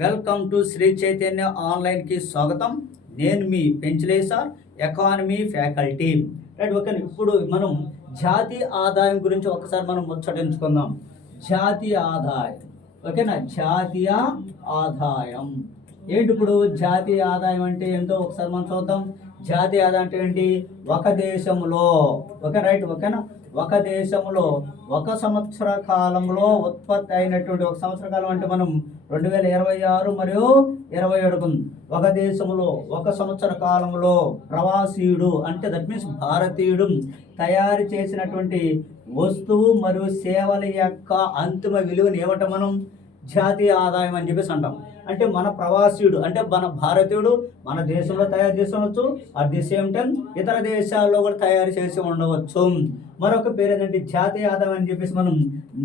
Welcome to Shri Chaitanya ఆన్లైన్కి స్వాగతం. నేను మీ పెంచలేసార్, economy faculty. Right, okay. ఇప్పుడు మనం జాతీయ ఆదాయం గురించి ఒకసారి మనం ముచ్చటించుకుందాం. జాతీయ ఆదాయం, ఓకేనా? జాతీయ ఆదాయం ఏంటి? ఇప్పుడు జాతీయ ఆదాయం అంటే ఏంటో ఒకసారి మనం చూద్దాం. జాతీయ ఆదాయం అంటే ఏంటి? ఒక దేశంలో, ఓకే, రైట్, ఓకేనా, ఒక దేశంలో ఒక సంవత్సర కాలంలో ఉత్పత్తి అయినటువంటి, ఒక సంవత్సర కాలం అంటే మనం 2026 మరియు 27 ఒక దేశంలో ఒక సంవత్సర కాలంలో ప్రవాసీయుడు అంటే దట్ మీన్స్ భారతీయుడు తయారు చేసినటువంటి వస్తువు మరియు సేవల యొక్క అంతిమ విలువని ఏమంటాం మనం? జాతీయ ఆదాయం అని చెప్పేసి అంటాం. అంటే మన ప్రవాసీయుడు అంటే మన భారతీయుడు మన దేశంలో తయారు చేసి ఉండవచ్చు, అట్ ది సేమ్ టైం ఇతర దేశాల్లో కూడా తయారు చేసి ఉండవచ్చు. మరొక పేరు ఏంటంటే జాతీయ ఆదాయం అని చెప్పేసి మనం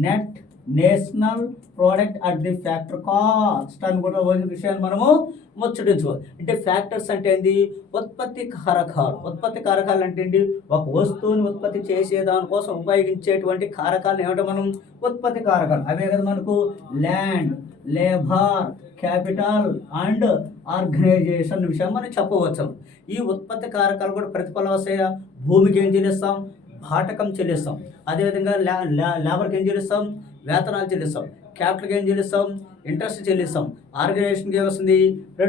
net national product at the factor cost అని కూడా విషయాన్ని మనము ముచ్చటించుకోవాలి. అంటే ఫ్యాక్టర్స్ అంటే ఏంటి? ఉత్పత్తి కారకాలు. ఉత్పత్తి కారకాలు అంటే ఏంటి? ఒక వస్తువుని ఉత్పత్తి చేసే దానికోసం ఉపయోగించేటువంటి కారకాలను ఏమంటే మనం ఉత్పత్తి కారకాలు. అవే కదా మనకు land, labour, capital and organisation విషయం మనం చెప్పవచ్చు. ఈ ఉత్పత్తి కారకాలు కూడా ప్రతిఫలం వస్తాయా? భూమికి ఏం చెల్లిస్తాం? భాటకం చెల్లిస్తాం. అదేవిధంగా లేబర్కి ఏం చెల్లిస్తాం? వేతనాలు చెల్లిస్తాం. క్యాపిటల్కి ఏం చెల్లిస్తాం? ఇంట్రెస్ట్ చెల్లిస్తాం. ఆర్గనైజేషన్కి ఏమొస్తుంది?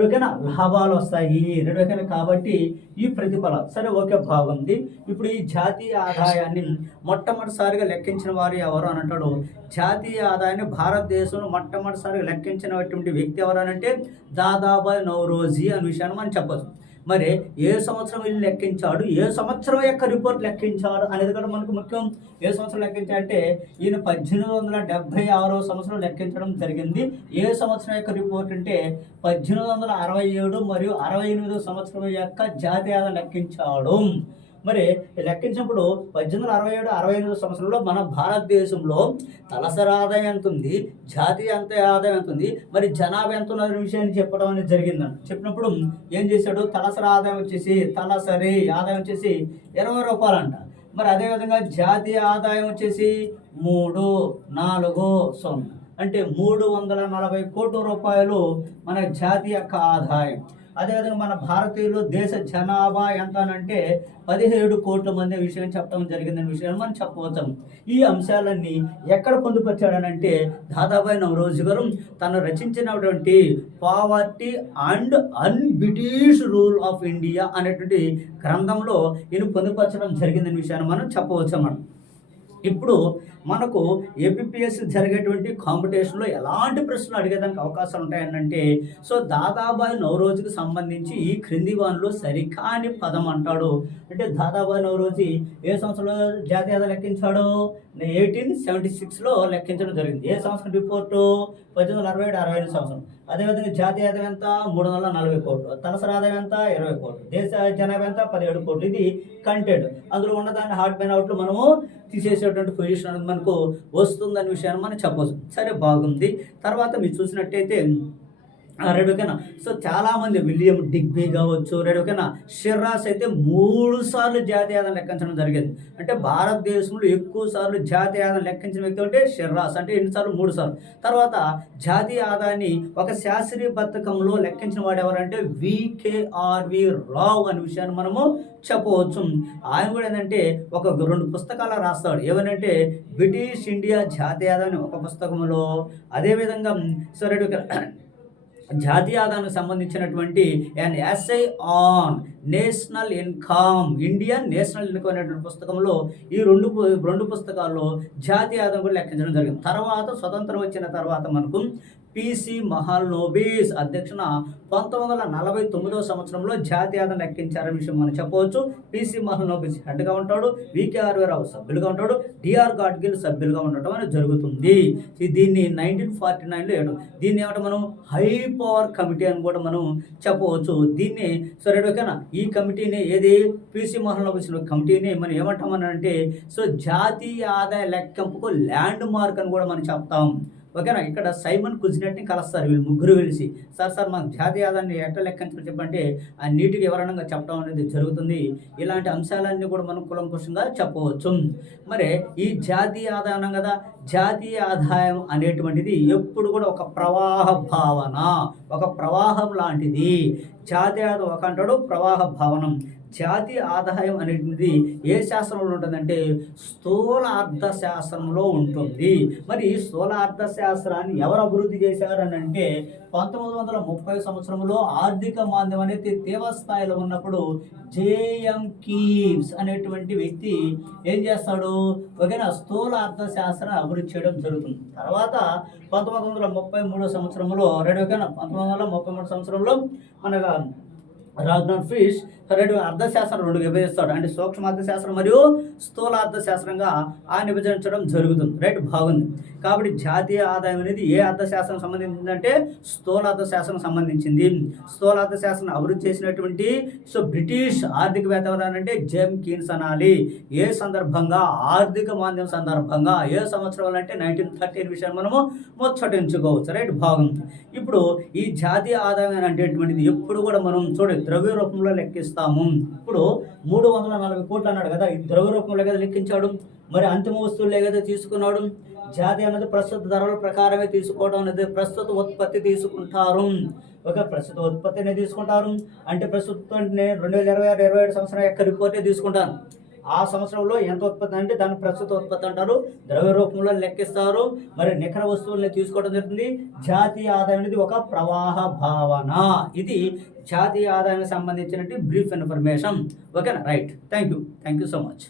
ఓకేనా, లాభాలు వస్తాయి. ఓకేనా, కాబట్టి ఈ ప్రతిఫలం సరే, ఓకే, బాగుంది. ఇప్పుడు ఈ జాతీయ ఆదాయాన్ని మొట్టమొదటిసారిగా లెక్కించిన వారు ఎవరు అని అంటాడు? జాతీయ ఆదాయాన్ని భారతదేశంలో మొట్టమొదటిసారిగా లెక్కించినటువంటి వ్యక్తి ఎవరు అని అంటే దాదాబాయ్ నౌరోజీ అనే విషయాన్ని మనం చెప్పచ్చు. మరి ఏ సంవత్సరం వీళ్ళు లెక్కించాడు, ఏ సంవత్సరం యొక్క రిపోర్ట్ లెక్కించాడు అనేది కూడా మనకు ముఖ్యం. ఏ సంవత్సరం లెక్కించాడంటే ఈయన 1876 సంవత్సరం లెక్కించడం జరిగింది. ఏ సంవత్సరం యొక్క రిపోర్ట్ అంటే 1867 మరియు 68 సంవత్సరం యొక్క జాతీయ ఆదాయం లెక్కించాడు. మరి లెక్కించినప్పుడు 1867, 68 సంవత్సరంలో మన భారతదేశంలో తలసరి ఆదాయం ఎంత ఉంది, జాతీయ ఆదాయం ఎంత ఉంది, మరి జనాభా ఎంత ఉన్న విషయాన్ని చెప్పడం అనేది జరిగిందంట. చెప్పినప్పుడు ఏం చేశాడు? తలసరి ఆదాయం వచ్చేసి తలసరి ఆదాయం వచ్చేసి 20 రూపాయలు అంట. మరి అదేవిధంగా జాతీయ ఆదాయం వచ్చేసి 340 అంటే 340 కోట్ల రూపాయలు మన జాతీయ యొక్క ఆదాయం. అదేవిధంగా మన భారతీయులు దేశ జనాభా ఎంత అంటే 17 కోట్ల మంది విషయం చెప్పడం జరిగిందనే విషయాన్ని మనం చెప్పవచ్చు. ఈ అంశాలన్నీ ఎక్కడ పొందుపరిచాడనంటే దాదాబాయ్ నౌరోజీ గారు తను రచించినటువంటి poverty and British rule of India అనేటువంటి గ్రంథంలో ఈయన పొందుపరచడం జరిగిందనే విషయాన్ని మనం చెప్పవచ్చు మనం. ఇప్పుడు మనకు ఏపీఎస్సి జరిగేటువంటి కాంపిటీషన్లో ఎలాంటి ప్రశ్నలు అడిగేదానికి అవకాశాలు ఉంటాయనంటే దాదాబాయ్ నౌరోజీకి సంబంధించి ఈ క్రింది వానిలో సరికాని పదం అంటాడు. అంటే దాదాబాయ్ నౌరోజీ ఏ సంవత్సరంలో జాతీయ ఆదాయం లెక్కించాడు? 1876లో లెక్కించడం జరిగింది. ఏ సంవత్సరం రిపోర్టు? 1867-68 సంవత్సరం. అదేవిధంగా జాతీయ ఆదాయం ఎంత? 340 కోట్లు. తలసరి ఆదాయం ఎంత? 20 కోట్లు. దేశ జనాభా ఎంత? 17 కోట్లు. ఇది కంటెంట్. అందులో ఉన్నదాన్ని హార్డ్ బైన్ అవుట్లు మనము తీసేసేటువంటి పొజిషన్ అనేది మనకు వస్తుందనే విషయాన్ని మనం చెప్పవచ్చు. సరే, బాగుంది. తర్వాత మీరు చూసినట్టయితే ఓకేనా, చాలామంది విలియం డిగ్బీ కావచ్చు, ఓకేనా, షిర్రాస్ అయితే 3 సార్లు జాతీయ ఆదాయం లెక్కించడం జరిగింది. అంటే భారతదేశంలో ఎక్కువ సార్లు జాతీయ ఆదాయం లెక్కించిన వ్యక్తి అంటే షిర్రాస్. అంటే ఎన్నిసార్లు? 3 సార్లు. తర్వాత జాతీయ ఆదాయాన్ని ఒక శాస్త్రీయ పథకంలో లెక్కించిన వాడు ఎవరంటే వికేఆర్వి రావు అనే విషయాన్ని మనము చెప్పవచ్చు. ఆయన కూడా ఏంటంటే ఒక 2 పుస్తకాలు రాస్తాడు. ఏమనంటే బ్రిటిష్ ఇండియా జాతీయ ఆదాయం ఒక పుస్తకంలో, అదేవిధంగా జాతీయ ఆదాయానికి సంబంధించినటువంటి and SI on national income, Indian national income అనేటువంటి పుస్తకంలో ఈ రెండు పుస్తకాల్లో జాతీయ ఆదాయం కూడా లెక్కించడం జరిగింది. తర్వాత స్వతంత్రం వచ్చిన తర్వాత మనకు పిసి మహాల్నోబిస్ అధ్యక్షన 1949 సంవత్సరంలో జాతీయ ఆదాయం లెక్కించారనే విషయం మనం చెప్పవచ్చు. పిసి మహాల్నోబిస్ హెడ్గా ఉంటాడు, వికేఆర్వి రావు సభ్యులుగా ఉంటాడు, డిఆర్ గాడ్గిల్ సభ్యులుగా ఉండటం అనేది జరుగుతుంది. దీన్ని 1949లో వేయడం. దీన్ని ఏమంటే మనం హై పవర్ కమిటీ అని కూడా మనం చెప్పవచ్చు. దీన్ని ఓకేనా, ఈ కమిటీని ఏది పిసి మహాల్నోబిస్ కమిటీని మనం ఏమంటామని అంటే జాతీయ ఆదాయ లెక్కింపుకు ల్యాండ్ మార్క్ అని కూడా మనం చెప్తాం. ఓకేనా. ఇక్కడ సైమన్ కుజినెట్ని కలుస్తారు వీళ్ళు ముగ్గురు కలిసి. సార్ మాకు జాతీయ ఆదాయాన్ని ఎట్లా లెక్కించాలో చెప్పంటే ఆ నీటికి వివరణంగా చెప్పడం అనేది జరుగుతుంది. ఇలాంటి అంశాలన్నీ కూడా మనం కులంకుషంగా చెప్పవచ్చు. మరి ఈ జాతీయ ఆదాయం అన్నాం కదా, జాతీయ ఆదాయం అనేటువంటిది ఎప్పుడు కూడా ఒక ప్రవాహ భావన, ఒక ప్రవాహం లాంటిది. జాతీయ ఆదాయం ఒక అంటాడు ప్రవాహ భావనం. జాతీయ ఆదాయం అనేటువంటిది ఏ శాస్త్రంలో ఉంటుందంటే స్థూల అర్థశాస్త్రంలో ఉంటుంది. మరి ఈ స్థూల అర్థశాస్త్రాన్ని ఎవరు అభివృద్ధి చేశారని అంటే 1930 సంవత్సరంలో ఆర్థిక మాంద్యం అనేది తీవ్ర స్థాయిలో ఉన్నప్పుడు జేఎం కీన్స్ అనేటువంటి వ్యక్తి ఏం చేస్తాడు, ఓకేనా, స్థూల అర్థశాస్త్రం అభివృద్ధి చేయడం జరుగుతుంది. తర్వాత 1933 సంవత్సరంలో ఓకేనా 1933 సంవత్సరంలో మనగా రాగ్నార్ ఫిష్ అర్థశాస్త్రం రెండు విభజిస్తాడు. అంటే సూక్ష్మ అర్థశాస్త్రం మరియు స్థూల అర్థశాస్త్రంగా విభజించడం జరుగుతుంది. రైట్, బాగుంది. కాబట్టి జాతీయ ఆదాయం అనేది ఏ అర్థశాస్త్రం సంబంధించిందంటే స్థూల అర్థశాస్త్రం సంబంధించింది. స్థూల అర్థశాస్త్రం అభివృద్ధి చేసినటువంటి బ్రిటిష్ ఆర్థికవేత్త ఎవరంటే జేమ్ కీన్స్ అనాలి. ఏ సందర్భంగా, ఆర్థిక మాంద్యం సందర్భంగా, ఏ సంవత్సరంలో అంటే 1913 విషయాన్ని మనము ముచ్చటించుకోవచ్చు. రైట్, బాగుంది. ఇప్పుడు ఈ జాతీయ ఆదాయం అనేటువంటిది ఎప్పుడు కూడా మనం చూడండి ద్రవ్య రూపంలో లెక్కిస్తాము. ఇప్పుడు 340 కోట్లు అన్నాడు కదా, ఈ ద్రవ్య రూపంలో కదా లెక్కించాడు. మరి అంతిమ వస్తువులే కదా తీసుకున్నాడు. జాతీయ అనేది ప్రస్తుత ధరల ప్రకారమే తీసుకోవడం అనేది ప్రస్తుత ఉత్పత్తి తీసుకుంటారు. ఒక ప్రస్తుత ఉత్పత్తి అనేది తీసుకుంటారు. అంటే ప్రస్తుతం 2026-27 సంవత్సరం యొక్క రిపోర్టే తీసుకుంటాను. ఆ సంవత్సరంలో ఎంత ఉత్పత్తి అంటే దాన్ని ప్రస్తుత ఉత్పత్తి అంటారు. ద్రవ్య రూపంలో లెక్కిస్తారు. మరి నికర వస్తువుల్ని తీసుకోవడం జరుగుతుంది. జాతీయ ఆదాయం అనేది ఒక ప్రవాహ భావన. ఇది జాతీయ ఆదాయానికి సంబంధించినటువంటి బ్రీఫ్ ఇన్ఫర్మేషన్. ఓకేనా, right. Thank you so much.